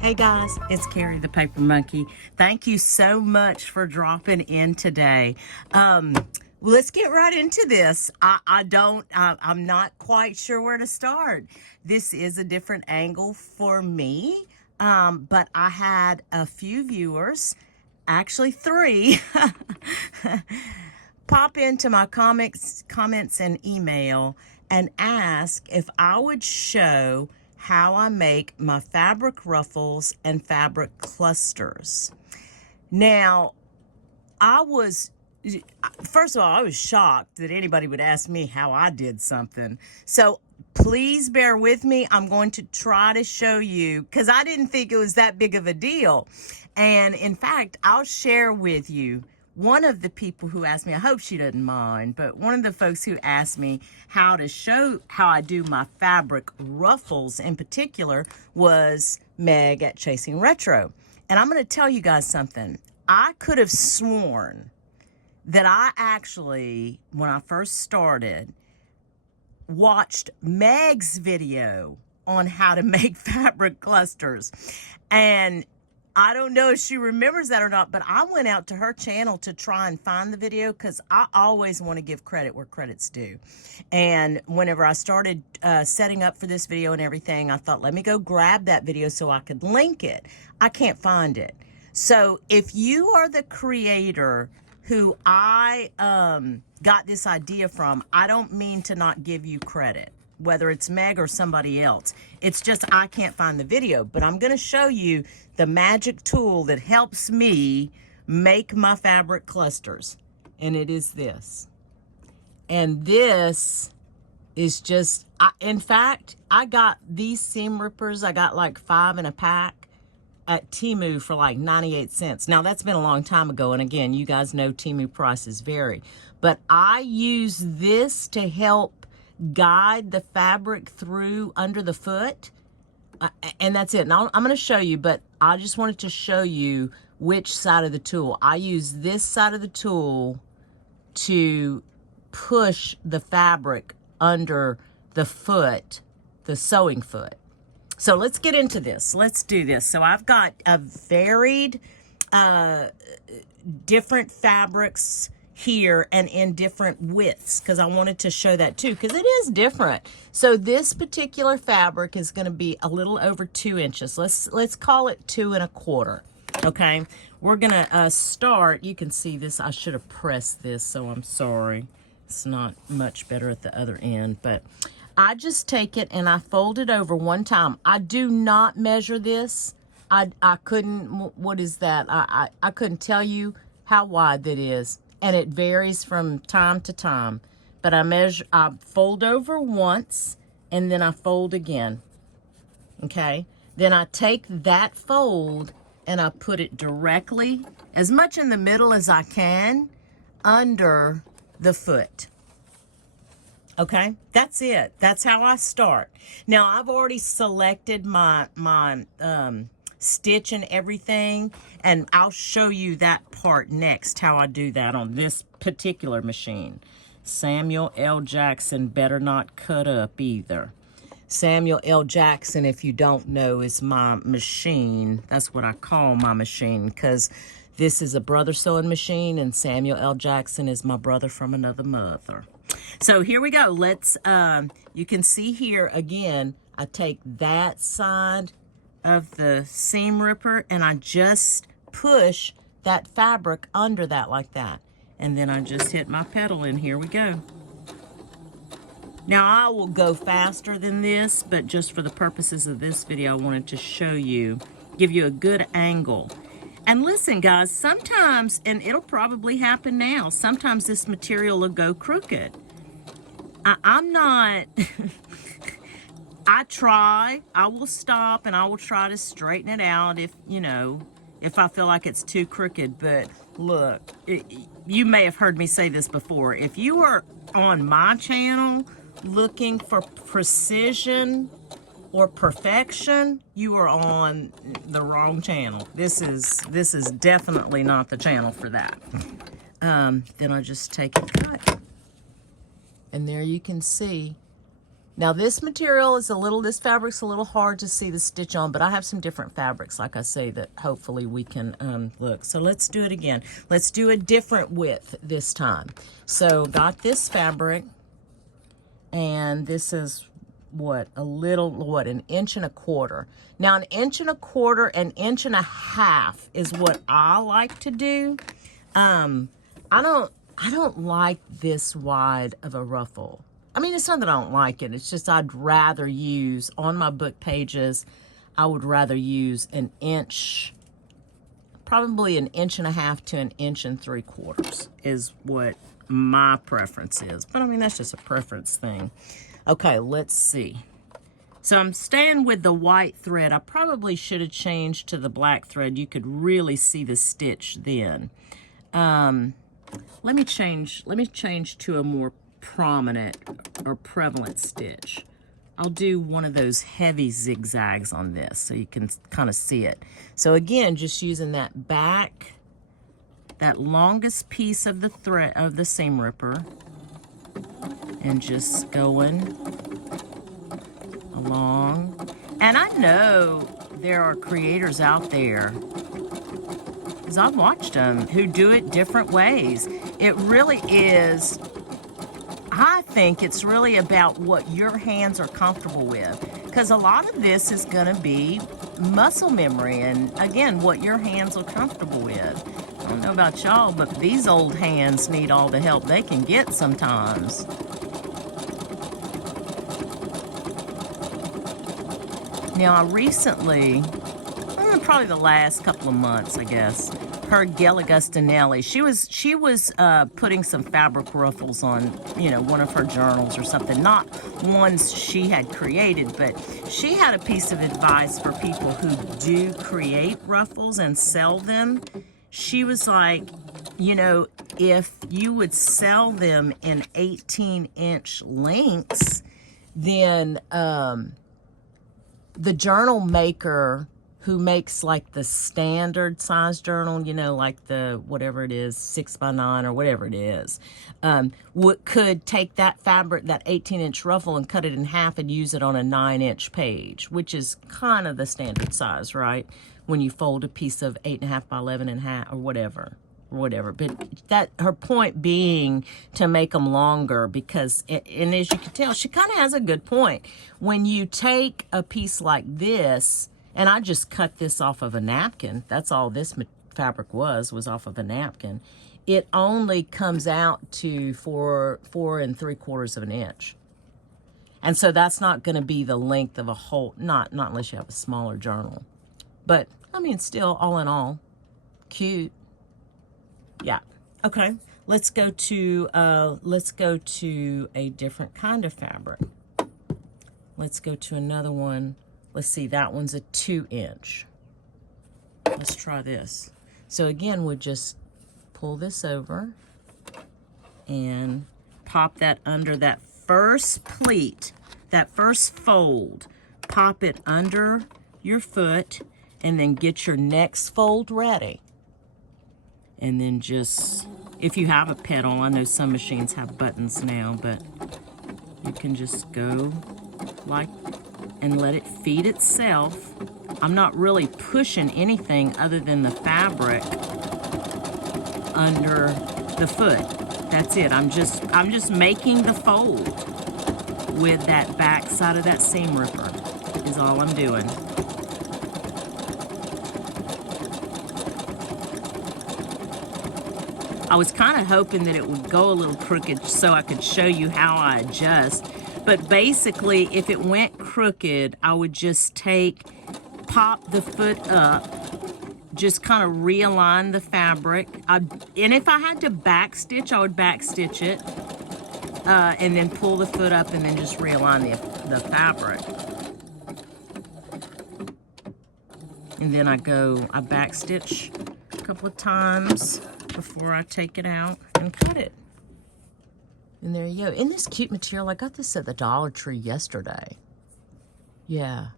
Hey guys, it's Carrie the Paper Monkey. Thank you so much for dropping in today. Let's get right into this. I'm not quite sure where to start. This is a different angle for me, but I had a few viewers, actually 3, pop into my comments and email and ask if I would show how I make my fabric ruffles and fabric clusters. Now, first of all, I was shocked that anybody would ask me how I did something. So please bear with me. I'm going to try to show you, because I didn't think it was that big of a deal. And in fact, I'll share with you one of the people who asked me, I hope she doesn't mind, but one of the folks who asked me how to show how I do my fabric ruffles in particular was Meg at Chasing Retro. And I'm going to tell you guys something. I could have sworn that I actually, when I first started, watched Meg's video on how to make fabric clusters. And I don't know if she remembers that or not, but I went out to her channel to try and find the video because I always want to give credit where credit's due. And whenever I started setting up for this video and everything, I thought, let me go grab that video so I could link it. I can't find it. So if you are the creator who I got this idea from, I don't mean to not give you credit, whether it's Meg or somebody else. It's just I can't find the video, but I'm going to show you the magic tool that helps me make my fabric clusters, and it is this. And this is just, in fact, I got these seam rippers, I got like 5 in a pack at Temu for like 98 cents. Now that's been a long time ago, and again, you guys know Temu prices vary, but I use this to help guide the fabric through under the foot, and that's it. Now I'm going to show you, but I just wanted to show you which side of the tool. I use this side of the tool to push the fabric under the foot, the sewing foot. So let's get into this. Let's do this. So I've got a varied different fabrics here and in different widths, because I wanted to show that too, because it is different. So this particular fabric is going to be a little over 2 inches. Let's call it 2 1/4. Okay, we're gonna start. You can see this. I should have pressed this, so I'm sorry. It's not much better at the other end, but I just take it and I fold it over one time. I do not measure this. I couldn't. What is that? I couldn't tell you how wide that is. And it varies from time to time. But I fold over once, and then I fold again. Okay? Then I take that fold, and I put it directly, as much in the middle as I can, under the foot. Okay? That's it. That's how I start. Now, I've already selected my stitch and everything, and I'll show you that part next, how I do that on this particular machine. Samuel L. Jackson better not cut up either. Samuel L. Jackson, if you don't know, is my machine. That's what I call my machine, because this is a brother sewing machine, and Samuel L. Jackson is my brother from another mother. So here we go. Let's, you can see here again, I take that side of the seam ripper and I just push that fabric under that like that, and then I just hit my pedal and here we go. Now I will go faster than this, but just for the purposes of this video I wanted to show you, give you a good angle. And listen guys, sometimes, and it'll probably happen now, sometimes this material will go crooked. I'm not I will stop and I will try to straighten it out if, you know, if I feel like it's too crooked. But look, you may have heard me say this before. If you are on my channel looking for precision or perfection, you are on the wrong channel. This is definitely not the channel for that. Then I just take a cut. And there you can see Now this material is this fabric's a little hard to see the stitch on, but I have some different fabrics, like I say, that hopefully we can look. So let's do it again. Let's do a different width this time. So got this fabric, and this is what, an inch and a quarter. Now an inch and a quarter, an inch and a half is what I like to do. I don't like this wide of a ruffle. I mean, it's not that I don't like it. It's just I'd rather use, on my book pages, I would rather use an inch, probably an inch and a half to an inch and 3/4 is what my preference is. But I mean, that's just a preference thing. Okay, let's see. So I'm staying with the white thread. I probably should have changed to the black thread. You could really see the stitch then. Let me change to a more prominent or prevalent stitch. I'll do one of those heavy zigzags on this so you can kind of see it. So again, just using that longest piece of the thread of the seam ripper and just going along. And I know there are creators out there, because I've watched them, who do it different ways. It really is, I think it's really about what your hands are comfortable with, because a lot of this is going to be muscle memory and, again, what your hands are comfortable with. I don't know about y'all, but these old hands need all the help they can get sometimes. Now, I recently, probably the last couple of months, I guess, heard Gail Augustinelli. She was putting some fabric ruffles on, one of her journals or something. Not ones she had created, but she had a piece of advice for people who do create ruffles and sell them. She was like, if you would sell them in 18-inch lengths, then the journal maker who makes like the standard size journal, like the, whatever it is, 6x9 or whatever it is, could take that fabric, that 18-inch ruffle, and cut it in half and use it on a 9-inch page, which is kind of the standard size, right? When you fold a piece of 8.5 by 11.5 or whatever. But that, her point being to make them longer, because, and as you can tell, she kind of has a good point. When you take a piece like this, and I just cut this off of a napkin, that's all this fabric was off of a napkin, it only comes out to 4 3/4 of an inch. And so that's not going to be the length of a whole, not unless you have a smaller journal. But, I mean, still, all in all, cute. Yeah. Okay. Let's go to a different kind of fabric. Let's go to another one. Let's see, that one's a 2-inch. Let's try this. So again, we'll just pull this over and pop that under that first pleat, that first fold. Pop it under your foot and then get your next fold ready. And then just, if you have a pedal, I know some machines have buttons now, but you can just go like, and let it feed itself. I'm not really pushing anything other than the fabric under the foot. That's it. I'm just making the fold with that back side of that seam ripper is all I'm doing. I was kind of hoping that it would go a little crooked so I could show you how I adjust. But basically, if it went crooked, I would just pop the foot up, just kind of realign the fabric. And if I had to backstitch, I would backstitch it. And then pull the foot up and then just realign the fabric. And then I backstitch a couple of times before I take it out and cut it. And there you go. Isn't this cute material? I got this at the Dollar Tree yesterday. Yeah.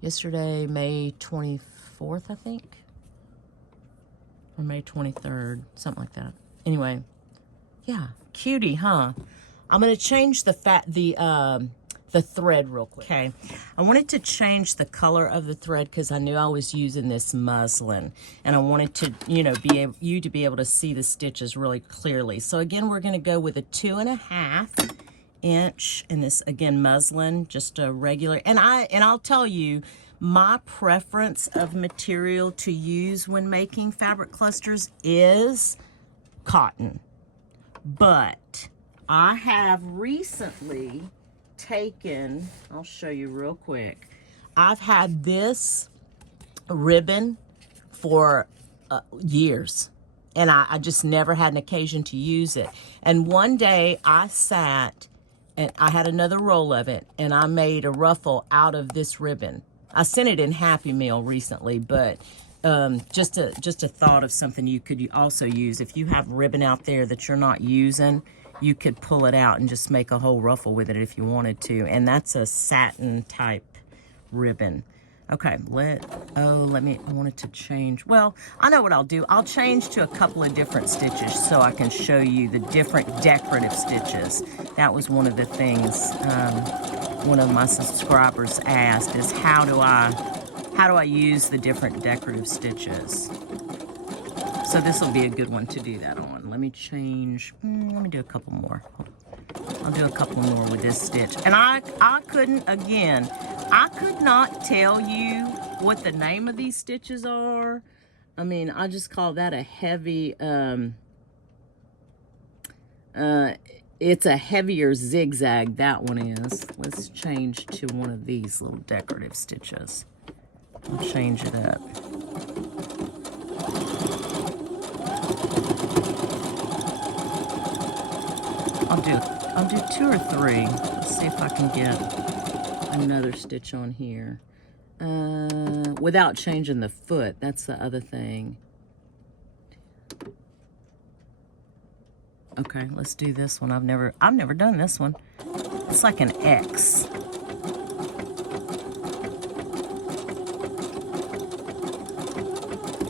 Yesterday, May 24th, I think. Or May 23rd, something like that. Anyway, yeah, cutie, huh? I'm going to change the the thread real quick. Okay, I wanted to change the color of the thread because I knew I was using this muslin, and I wanted to, you know, you to be able to see the stitches really clearly. So again, we're going to go with a 2.5 inch, and this again muslin, just a regular. And I'll tell you, my preference of material to use when making fabric clusters is cotton, but I have recently taken, I'll show you real quick. I've had this ribbon for years, and I just never had an occasion to use it. And one day I sat and I had another roll of it, and I made a ruffle out of this ribbon. I sent it in Happy Meal recently, but just a thought of something you could also use. If you have ribbon out there that you're not using, you could pull it out and just make a whole ruffle with it if you wanted to. And that's a satin type ribbon. Okay, I wanted to change. Well, I know what I'll do. I'll change to a couple of different stitches so I can show you the different decorative stitches. That was one of the things one of my subscribers asked, is how do I use the different decorative stitches? So this will be a good one to do that on. Let me change, let me do a couple more. I'll do a couple more with this stitch. And I couldn't, again, I could not tell you what the name of these stitches are. I mean, I just call that a heavy, it's a heavier zigzag, that one is. Let's change to one of these little decorative stitches. I'll change it up. I'll do 2 or 3. Let's see if I can get another stitch on here without changing the foot. That's the other thing. Okay, let's do this one. I've never done this one. It's like an X.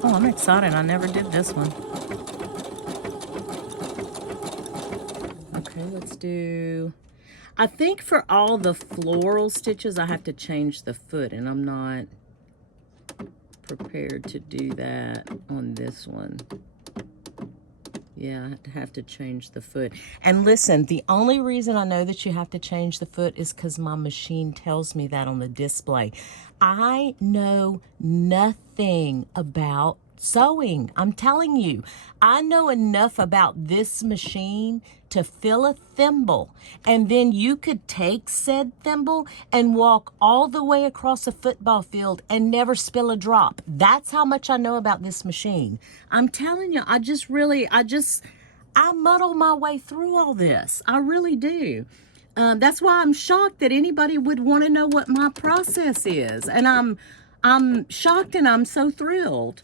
Oh, I'm excited. I never did this one. Okay, let's do, I think for all the floral stitches, I have to change the foot, and I'm not prepared to do that on this one. Yeah, I have to change the foot. And listen, the only reason I know that you have to change the foot is because my machine tells me that on the display. I know nothing about sewing. I'm telling you, I know enough about this machine to fill a thimble, and then you could take said thimble and walk all the way across a football field and never spill a drop. That's how much I know about this machine. I'm telling you, I muddle my way through all this. I really do. That's why I'm shocked that anybody would want to know what my process is. And I'm shocked, and I'm so thrilled.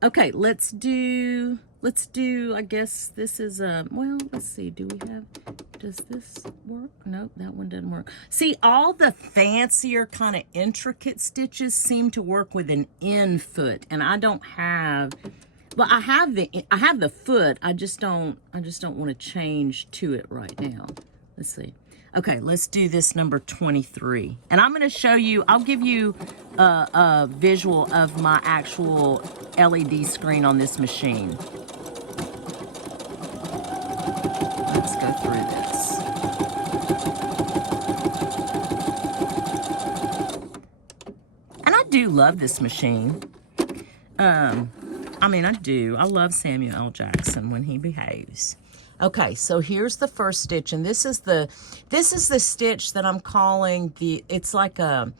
Okay, let's do, I guess this is, well, let's see, does this work? Nope, that one doesn't work. See, all the fancier kind of intricate stitches seem to work with an in foot, and I don't have, well, I have the foot, I just don't want to change to it right now. Let's see. Okay, let's do this number 23. And I'm going to show you, I'll give you a visual of my actual LED screen on this machine. Let's go through this. And I do love this machine. I mean, I do. I love Samuel L. Jackson when he behaves. Okay, so here's the first stitch, and this is the stitch that I'm calling it's like a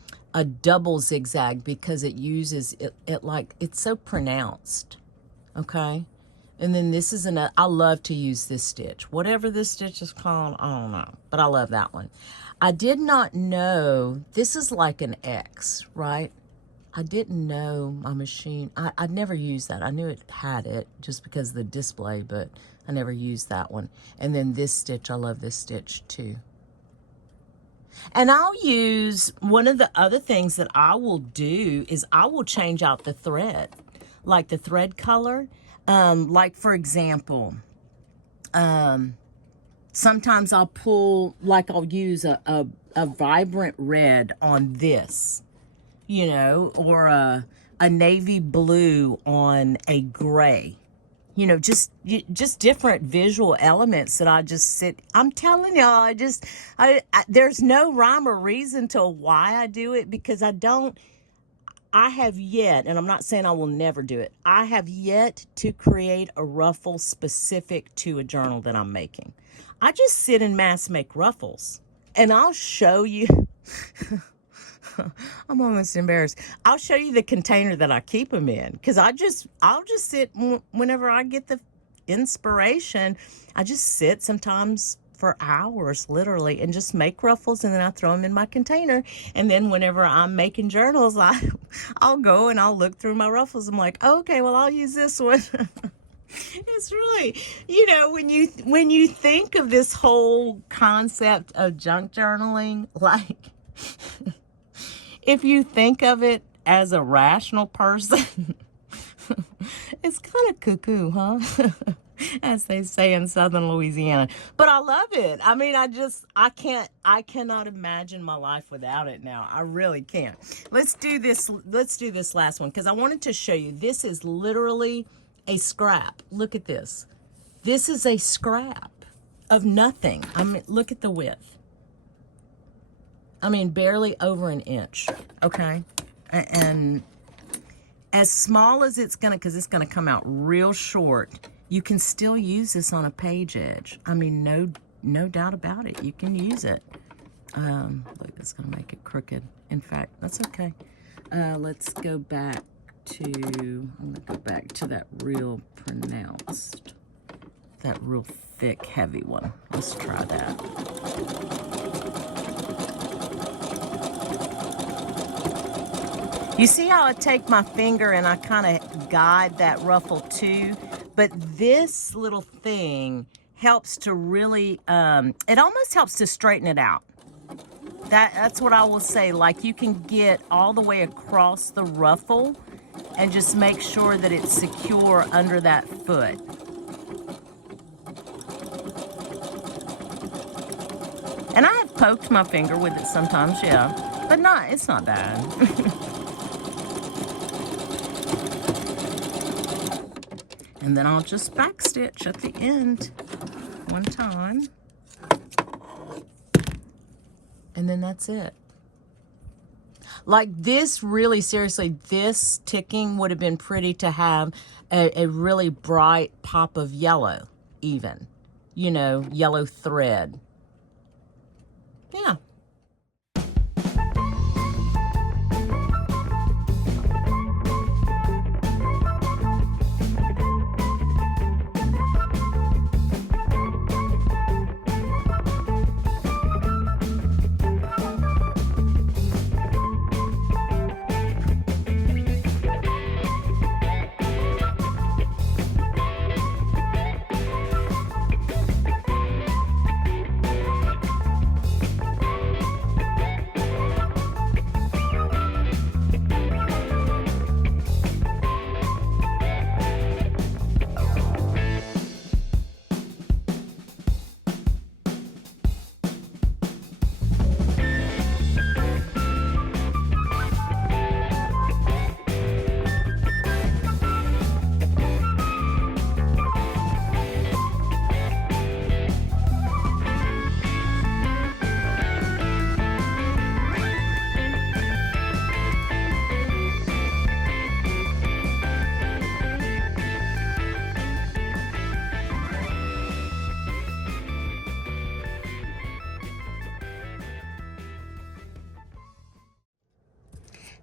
double zigzag because it uses it like it's so pronounced. Okay, and then this is I love to use this stitch. Whatever this stitch is called, I don't know, but I love that one. I did not know this is like an X, right? I didn't know my machine. I'd never used that. I knew it had it just because of the display, but I never used that one. And then this stitch, I love this stitch too. And I'll use, one of the other things that I will do is I will change out the thread, like the thread color. Like for example, sometimes I'll pull, like I'll use a a vibrant red on this, you know, or a navy blue on a gray. You know, just different visual elements that I just sit. I'm telling y'all, there's no rhyme or reason to why I do it, because I have yet, and I'm not saying I will never do it, I have yet to create a ruffle specific to a journal that I'm making. I just sit and mass make ruffles, and I'll show you. I'm almost embarrassed. I'll show you the container that I keep them in, because I'll just sit whenever I get the inspiration. I just sit sometimes for hours, literally, and just make ruffles, and then I throw them in my container. And then whenever I'm making journals, I'll go and I'll look through my ruffles. I'm like, okay, well, I'll use this one. It's really, you know, when you think of this whole concept of junk journaling, like, if you think of it as a rational person, it's kind of cuckoo, huh? As they say in Southern Louisiana. But I love it. I mean, I cannot imagine my life without it now. I really can't. Let's do this last one, because I wanted to show you. This is literally a scrap. Look at this. This is a scrap of nothing. I mean, look at the width. I mean, barely over an inch, okay? And as small as it's gonna, because it's gonna come out real short, you can still use this on a page edge. I mean, no doubt about it. You can use it. Look, it's gonna make it crooked. In fact, that's okay. Let's go back to, I'm gonna go back to that real pronounced, that real thick, heavy one. Let's try that. You see how I take my finger and I kind of guide that ruffle too? But this little thing helps to really, it almost helps to straighten it out. That's what I will say. Like, you can get all the way across the ruffle and just make sure that it's secure under that foot. And I have poked my finger with it sometimes, yeah. But it's not bad. And then I'll just backstitch at the end one time. And then that's it. Like, this really, seriously, this ticking would have been pretty to have a really bright pop of yellow, even. You know, yellow thread. Yeah.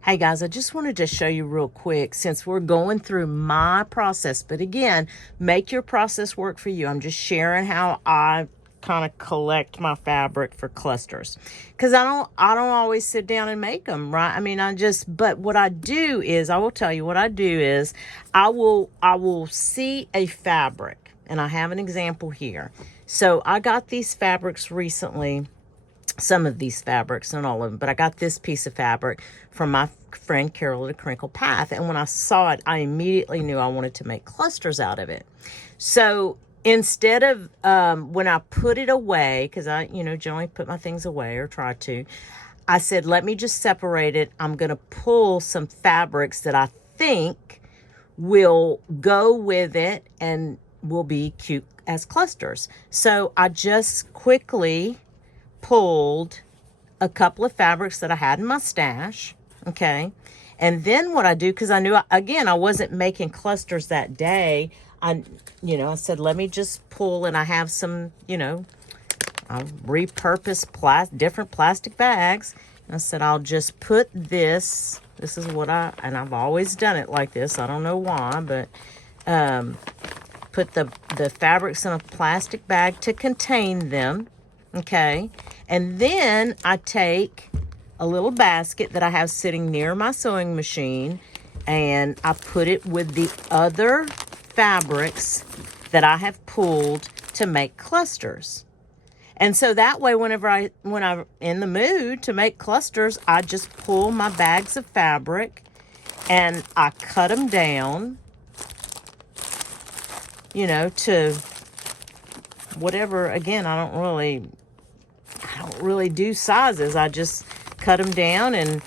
Hey guys, I just wanted to show you real quick, since we're going through my process, but again, make your process work for you. I'm just sharing how I kind of collect my fabric for clusters, because I don't always sit down and make them, right? I mean, but what I do is, I will tell you what I do is, I will see a fabric, and I have an example here. So I got these fabrics recently. Some of these fabrics, not all of them, but I got this piece of fabric from my friend Carol at A Crinkle Path. And when I saw it, I immediately knew I wanted to make clusters out of it. So instead of when I put it away, because I, generally put my things away or try to, I said, let me just separate it. I'm going to pull some fabrics that I think will go with it and will be cute as clusters. So I just quickly pulled a couple of fabrics that I had in my stash, okay? And then what I do, because I knew, again, I wasn't making clusters that day, I said, let me just pull, and I have some, I repurposed different plastic bags. And I said, I'll just put this is what and I've always done it like this. I don't know why, but put the fabrics in a plastic bag to contain them, okay? And then I take a little basket that I have sitting near my sewing machine, and I put it with the other fabrics that I have pulled to make clusters. And so that way, when I'm in the mood to make clusters, I just pull my bags of fabric and I cut them down, to whatever. Again, I don't really do sizes. I just cut them down and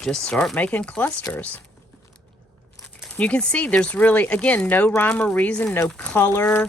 just start making clusters. You can see there's really, again, no rhyme or reason, no color,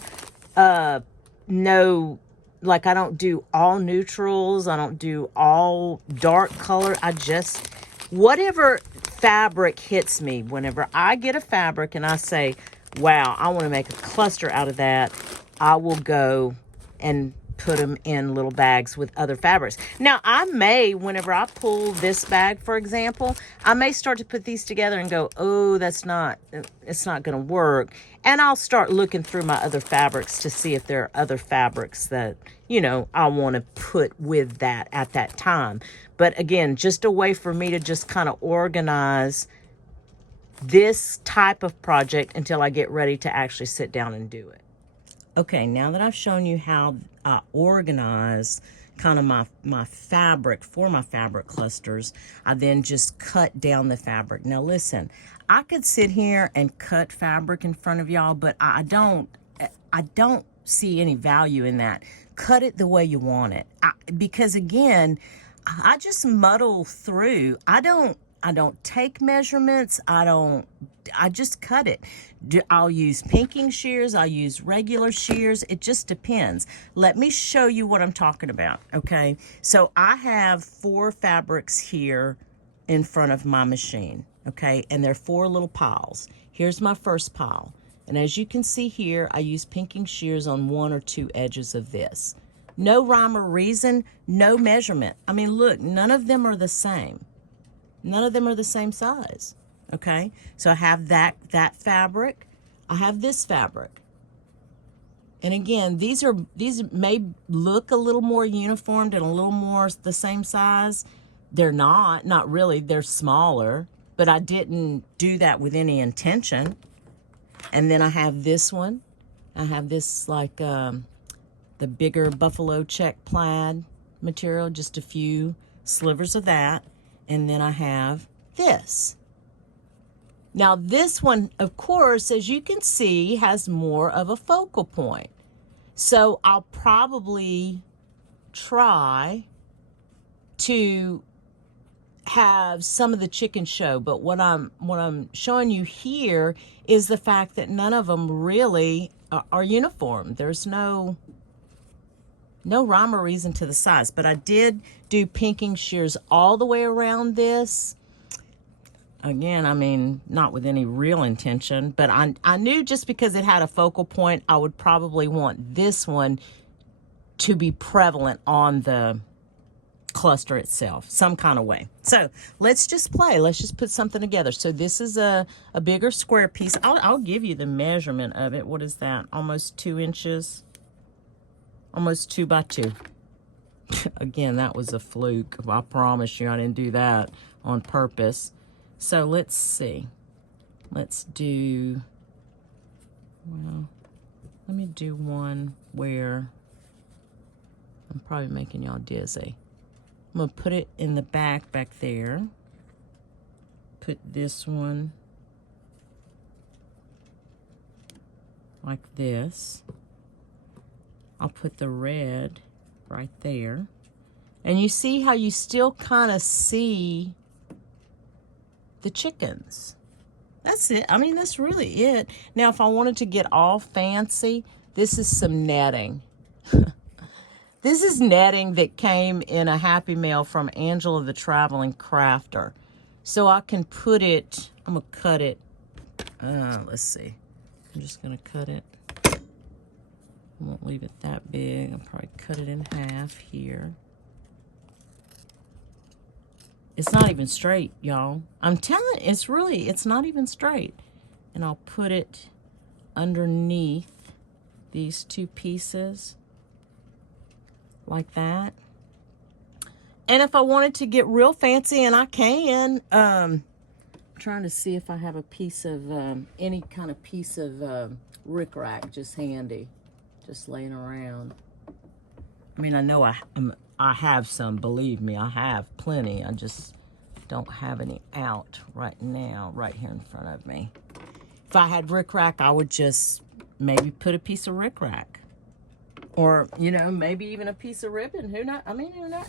no, like I don't do all neutrals. I don't do all dark color. I just, whatever fabric hits me, whenever I get a fabric and I say, wow, I want to make a cluster out of that, I will go and put them in little bags with other fabrics. Now, I may, whenever I pull this bag, for example, I may start to put these together and go, oh, it's not going to work. And I'll start looking through my other fabrics to see if there are other fabrics that, I want to put with that at that time. But again, just a way for me to just kind of organize this type of project until I get ready to actually sit down and do it. Okay, now that I've shown you how I organize kind of my fabric for my fabric clusters, I then just cut down the fabric. Now listen, I could sit here and cut fabric in front of y'all, but I don't see any value in that. Cut it the way you want it. Because again, I just muddle through. I don't take measurements. I just cut it. I'll use pinking shears. I'll use regular shears. It just depends. Let me show you what I'm talking about, okay? So I have 4 fabrics here in front of my machine, okay? And they're 4 little piles. Here's my first pile. And as you can see here, I use pinking shears on 1 or 2 edges of this. No rhyme or reason, no measurement. I mean, look, none of them are the same. None of them are the same size, okay? So I have that fabric. I have this fabric. And again, these may look a little more uniformed and a little more the same size. They're not really. They're smaller, but I didn't do that with any intention. And then I have this one. I have this like the bigger buffalo check plaid material, just a few slivers of that. And then I have this. Now this one, of course, as you can see, has more of a focal point. So I'll probably try to have some of the chicken show, but what I'm showing you here is the fact that none of them really are uniform. There's no rhyme or reason to the size, but I did do pinking shears all the way around this. Again, I mean, not with any real intention, but I knew just because it had a focal point, I would probably want this one to be prevalent on the cluster itself, some kind of way. So let's just play. Let's just put something together. So this is a bigger square piece. I'll give you the measurement of it. What is that? Almost 2 inches. Almost 2 by 2. Again, that was a fluke. I promise you I didn't do that on purpose. So let's see. Let's do, well, let me do one where I'm probably making y'all dizzy. I'm going to put it in the back there. Put this one like this. I'll put the red right there. And you see how you still kind of see the chickens. That's it. I mean, that's really it. Now, if I wanted to get all fancy, this is some netting. This is netting that came in a Happy Mail from Angela the Traveling Crafter. So I can put it, I'm going to cut it. Let's see. I'm just going to cut it. I won't leave it that big. I'll probably cut it in half here. It's not even straight, y'all. I'm telling you, it's not even straight. And I'll put it underneath these two pieces like that. And if I wanted to get real fancy, and I can, I'm trying to see if I have a piece of, any kind of piece of rickrack just handy, just laying around. I mean, I know I have some, believe me, I have plenty. I just don't have any out right now, right here in front of me. If I had rickrack, I would just maybe put a piece of rickrack. Or, you know, maybe even a piece of ribbon. Who knows? I mean, who knows?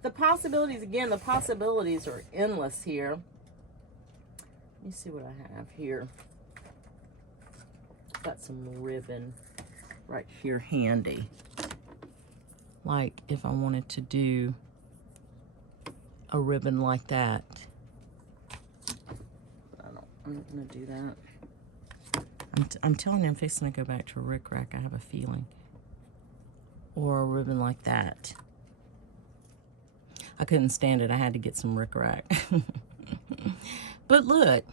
The possibilities, again, the possibilities are endless here. Let me see what I have here. Got some ribbon right here handy. Like if I wanted to do a ribbon like that. I'm not gonna do that. I'm telling you, I'm fixing to go back to a rickrack. I have a feeling. Or a ribbon like that. I couldn't stand it. I had to get some rickrack. But look,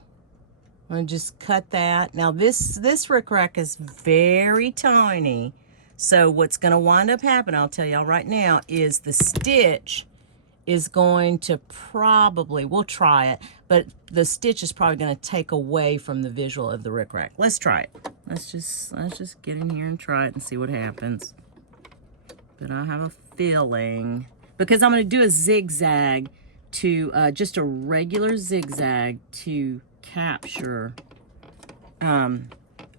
I'm gonna just cut that. Now this rickrack is very tiny. So what's going to wind up happening, I'll tell y'all right now, is the stitch is going to probably, we'll try it, but the stitch is probably going to take away from the visual of the rickrack. Let's try it. Let's just get in here and try it and see what happens. But I have a feeling, because I'm going to do a zigzag to, just a regular zigzag to capture,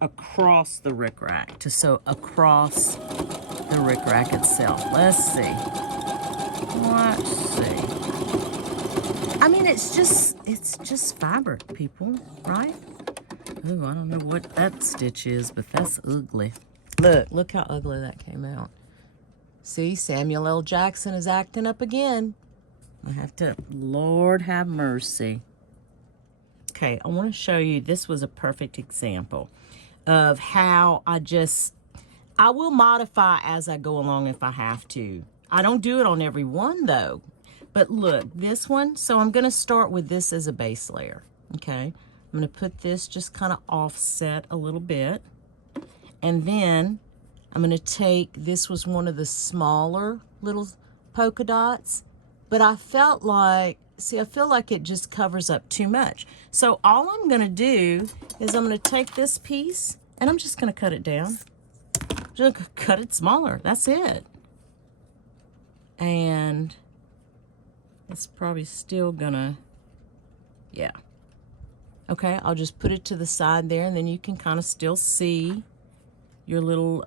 across the rickrack, to sew across the rickrack itself. Let's see. I mean, it's just fabric, people, right? Ooh, I don't know what that stitch is, but that's ugly. Look how ugly that came out. See, Samuel L. Jackson is acting up again. I have to, Lord have mercy. Okay, I want to show you, this was a perfect example of how I will modify as I go along if I have to. I don't do it on every one though. But look, this one, so I'm gonna start with this as a base layer, okay? I'm gonna put this just kind of offset a little bit. And then I'm gonna take, this was one of the smaller little polka dots, but I felt like, see, I feel like it just covers up too much. So all I'm gonna do is I'm gonna take this piece and I'm just gonna cut it down. Just cut it smaller, that's it. And it's probably still gonna, yeah. Okay, I'll just put it to the side there, and then you can kind of still see your little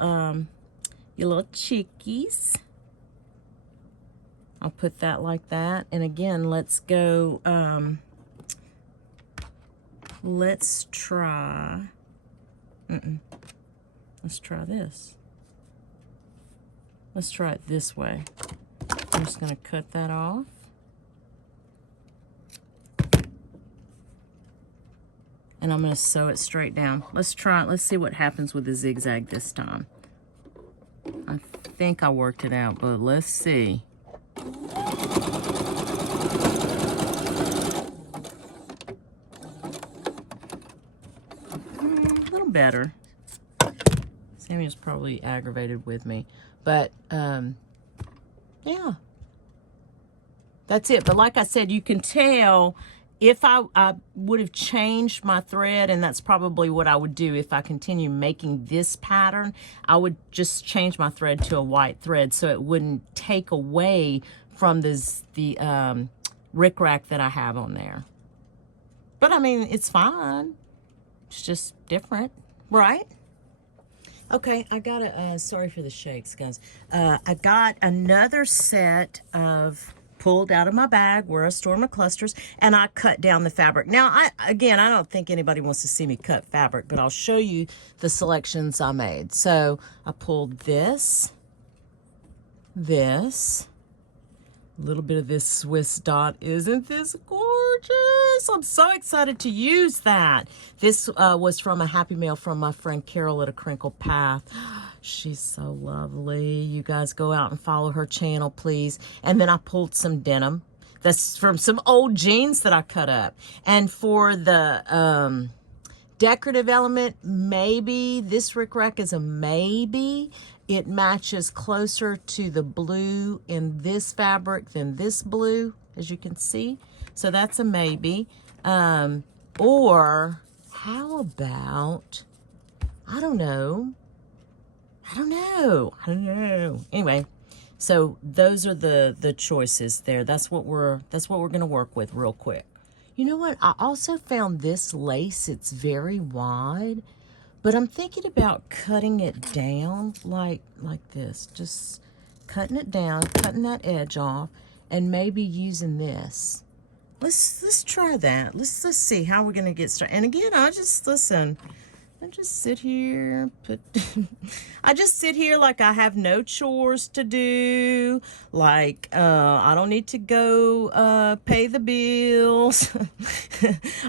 chickies. I'll put that like that. And again, let's go, let's try, let's try this. Let's try it this way. I'm just gonna cut that off. And I'm gonna sew it straight down. Let's try it, let's see what happens with the zigzag this time. I think I worked it out, but let's see. A little better. Samuel's probably aggravated with me, but yeah, that's it. But like I said, you can tell if I would have changed my thread, and that's probably what I would do if I continue making this pattern. I would just change my thread to a white thread so it wouldn't take away from the rickrack that I have on there. But I mean, it's fine. It's just different, right? Okay, I got a, sorry for the shakes, guys. I got another set of pulled out of my bag where I store my clusters, and I cut down the fabric. Now, I don't think anybody wants to see me cut fabric, but I'll show you the selections I made. So I pulled this, a little bit of this Swiss dot. Isn't this gorgeous? I'm so excited to use that. This was from a Happy Mail from my friend Carol at A Crinkled Path. She's so lovely. You guys go out and follow her channel, please. And then I pulled some denim. That's from some old jeans that I cut up. And for the decorative element, maybe this rickrack is a maybe. It matches closer to the blue in this fabric than this blue, as you can see. So that's a maybe. Or how about, I don't know. Anyway, so those are the choices there. That's what we're gonna work with real quick. You know what? I also found this lace. It's very wide. But I'm thinking about cutting it down like this. Just cutting it down, cutting that edge off, and maybe using this. Let's try that. Let's see how we're gonna get started. And again, I just sit here, I just sit here like I have no chores to do, like I don't need to go pay the bills.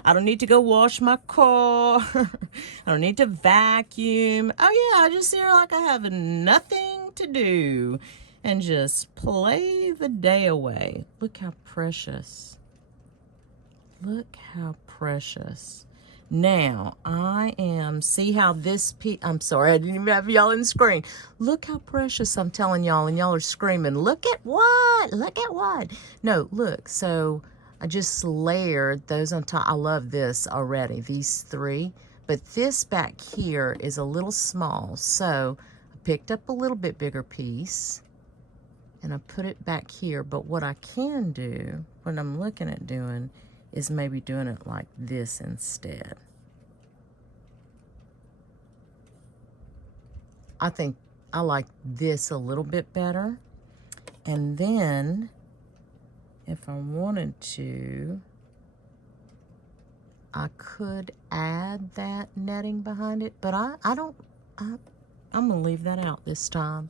I don't need to go wash my car. I don't need to vacuum. Oh yeah, I just sit here like I have nothing to do and just play the day away. Look how precious. Look how precious. Now, see how this piece, I'm sorry, I didn't even have y'all in the screen. Look how precious I'm telling y'all, and y'all are screaming, look at what? Look at what? No, look, so I just layered those on top. I love this already, these three. But this back here is a little small, so I picked up a little bit bigger piece, and I put it back here. But what I can do, what I'm looking at doing, is maybe doing it like this instead. I think I like this a little bit better. And then if I wanted to, I could add that netting behind it, but I'm gonna leave that out this time.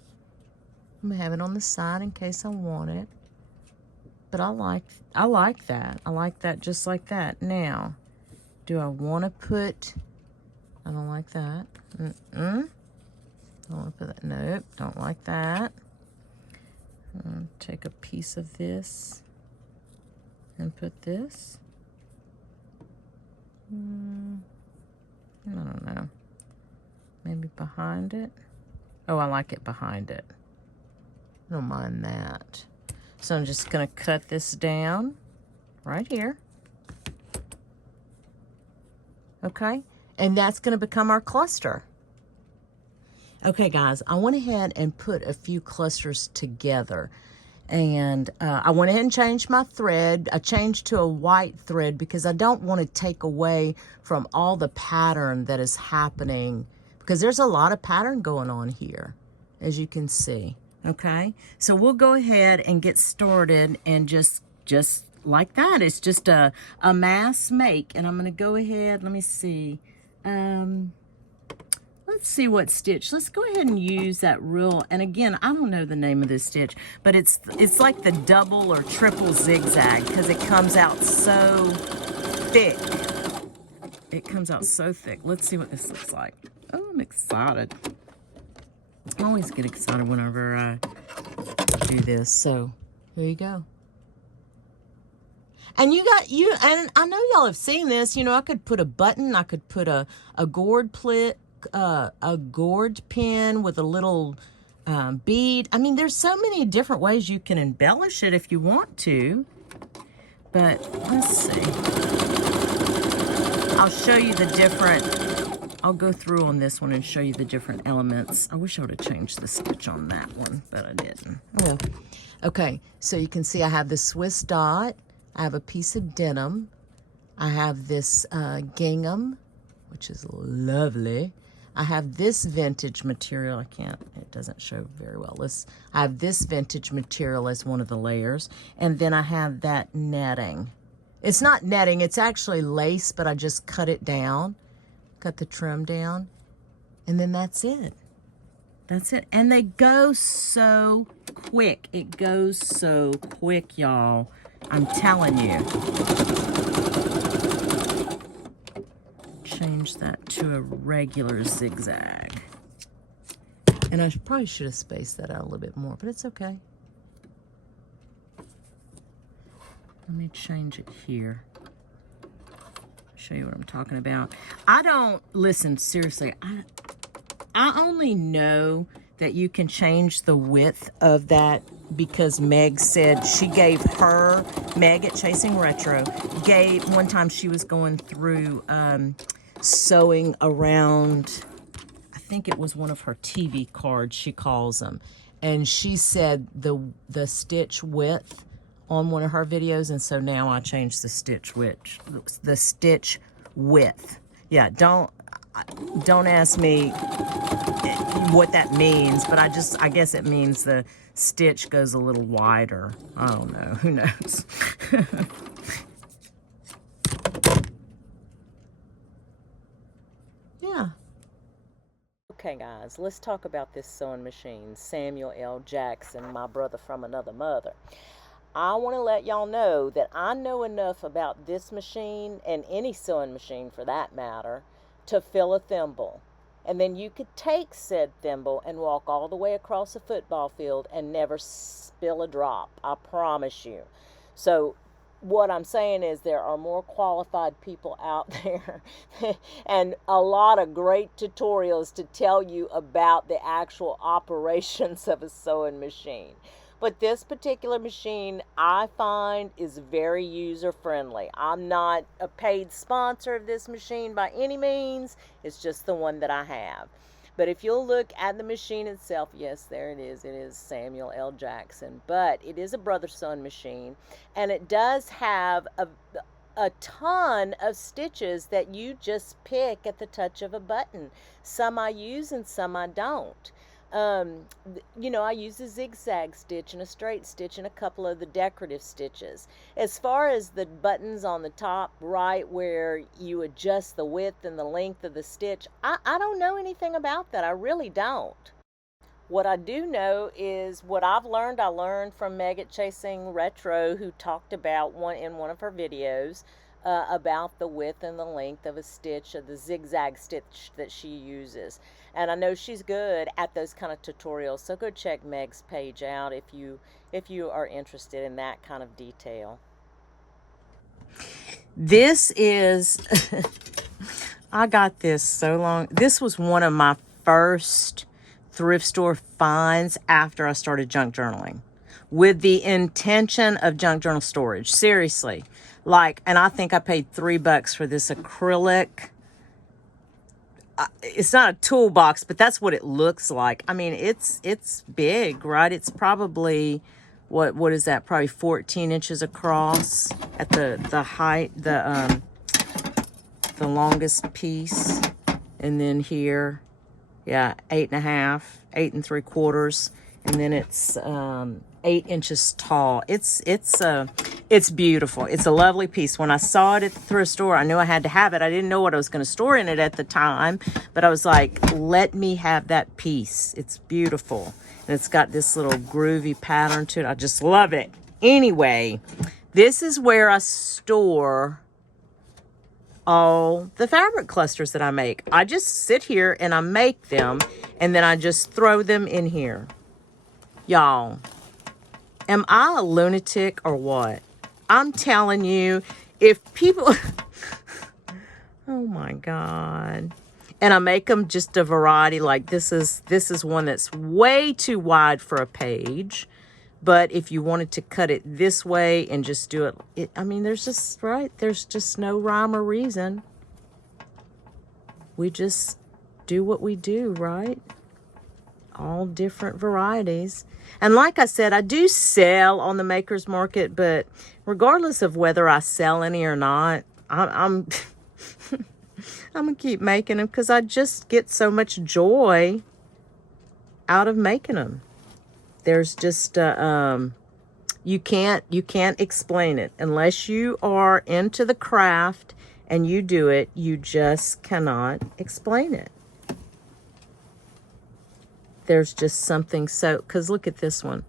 I'm gonna have it on the side in case I want it. But I like that. I like that just like that. Now, do I want to put, I don't like that. Don't want to put that, nope, don't like that. Take a piece of this and put this. I don't know. Maybe behind it. Oh, I like it behind it. I don't mind that. So I'm just going to cut this down right here. Okay? And that's going to become our cluster. Okay, guys, I went ahead and put a few clusters together. And I went ahead and changed my thread. I changed to a white thread because I don't want to take away from all the pattern that is happening, because there's a lot of pattern going on here, as you can see. Okay, so we'll go ahead and get started, and just like that. It's just a mass make, and I'm going to go ahead. Let me see. Let's see what stitch. Let's go ahead and use that real, and again, I don't know the name of this stitch, but it's like the double or triple zigzag, because it comes out so thick. It comes out so thick. Let's see what this looks like. Oh, I'm excited. I always get excited whenever I do this. So here you go. And and I know y'all have seen this. You know, I could put a button. I could put a gourd pin with a little bead. I mean, there's so many different ways you can embellish it if you want to. But let's see. I'll show you the different. I'll go through on this one and show you the different elements. I wish I would have changed the stitch on that one, but I didn't. Oh. Okay, so you can see I have the Swiss dot. I have a piece of denim. I have this gingham, which is lovely. I have this vintage material. It doesn't show very well. I have this vintage material as one of the layers. And then I have that netting. It's not netting, it's actually lace, but I just cut it down, cut the trim down, and then that's it. That's it. And they go so quick. It goes so quick, y'all. I'm telling you. Change that to a regular zigzag. And I probably should have spaced that out a little bit more, but it's okay. Let me change it here. Show you what I'm talking about. I don't, listen, seriously, I only know that you can change the width of that because Meg said she gave her, Meg at Chasing Retro, one time she was going through sewing around, I think it was one of her TV cards, she calls them. And she said the stitch width on one of her videos, and so now I changed the stitch width. Yeah, don't ask me what that means, but I guess it means the stitch goes a little wider. I don't know, who knows? Yeah. Okay guys, let's talk about this sewing machine, Samuel L. Jackson, my brother from another mother. I want to let y'all know that I know enough about this machine, and any sewing machine for that matter, to fill a thimble. And then you could take said thimble and walk all the way across a football field and never spill a drop. I promise you. So what I'm saying is there are more qualified people out there and a lot of great tutorials to tell you about the actual operations of a sewing machine. But this particular machine, I find, is very user-friendly. I'm not a paid sponsor of this machine by any means. It's just the one that I have. But if you'll look at the machine itself, yes, there it is. It is Samuel L. Jackson. But it is a brother-son machine. And it does have a ton of stitches that you just pick at the touch of a button. Some I use and some I don't. You know, I use a zigzag stitch and a straight stitch and a couple of the decorative stitches. As far as the buttons on the top right where you adjust the width and the length of the stitch, I don't know anything about that. I really don't. What I do know is what I've learned, I learned from Meg at Chasing Retro, who talked about in one of her videos about the width and the length of a stitch, of the zigzag stitch that she uses. And I know she's good at those kind of tutorials, so go check Meg's page out if you are interested in that kind of detail. This is, I got this so long. This was one of my first thrift store finds after I started junk journaling, with the intention of junk journal storage. Seriously. And I think I paid $3 for this acrylic. It's not a toolbox, but that's what it looks like. I mean, it's big, right? It's probably, what is that? Probably 14 inches across at the height, the longest piece. And then here, yeah, 8.5, 8 3/4. And then it's 8 inches tall. It's beautiful. It's a lovely piece. When I saw it at the thrift store, I knew I had to have it. I didn't know what I was going to store in it at the time, but I was like, let me have that piece. It's beautiful. And it's got this little groovy pattern to it. I just love it. Anyway, this is where I store all the fabric clusters that I make. I just sit here and I make them, and then I just throw them in here. Y'all, am I a lunatic or what? I'm telling you, if people, oh my God. And I make them just a variety, like this is one that's way too wide for a page. But if you wanted to cut it this way and just do it, I mean, there's just no rhyme or reason. We just do what we do, right? All different varieties. And like I said, I do sell on the Maker's Market, but regardless of whether I sell any or not, I'm I'm going to keep making them because I just get so much joy out of making them. There's just, you can't explain it unless you are into the craft and you do it. You just cannot explain it. There's just something so, because look at this one.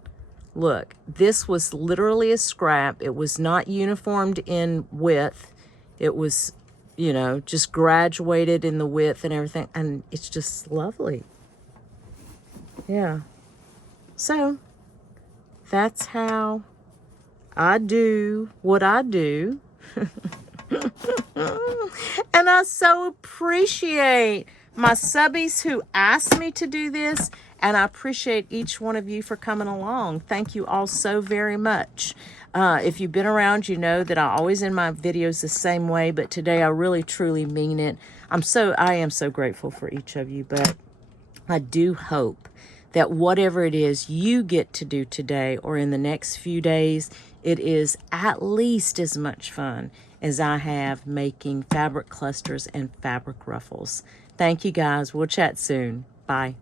Look, this was literally a scrap. It was not uniformed in width. It was, you know, just graduated in the width and everything. And it's just lovely. Yeah. So that's how I do what I do. And I so appreciate my subbies who asked me to do this, and I appreciate each one of you for coming along. Thank you all so very much. If you've been around, you know that I always end my videos the same way, but today I really truly mean it. I am so grateful for each of you, but I do hope that whatever it is you get to do today or in the next few days, it is at least as much fun as I have making fabric clusters and fabric ruffles. Thank you guys. We'll chat soon. Bye.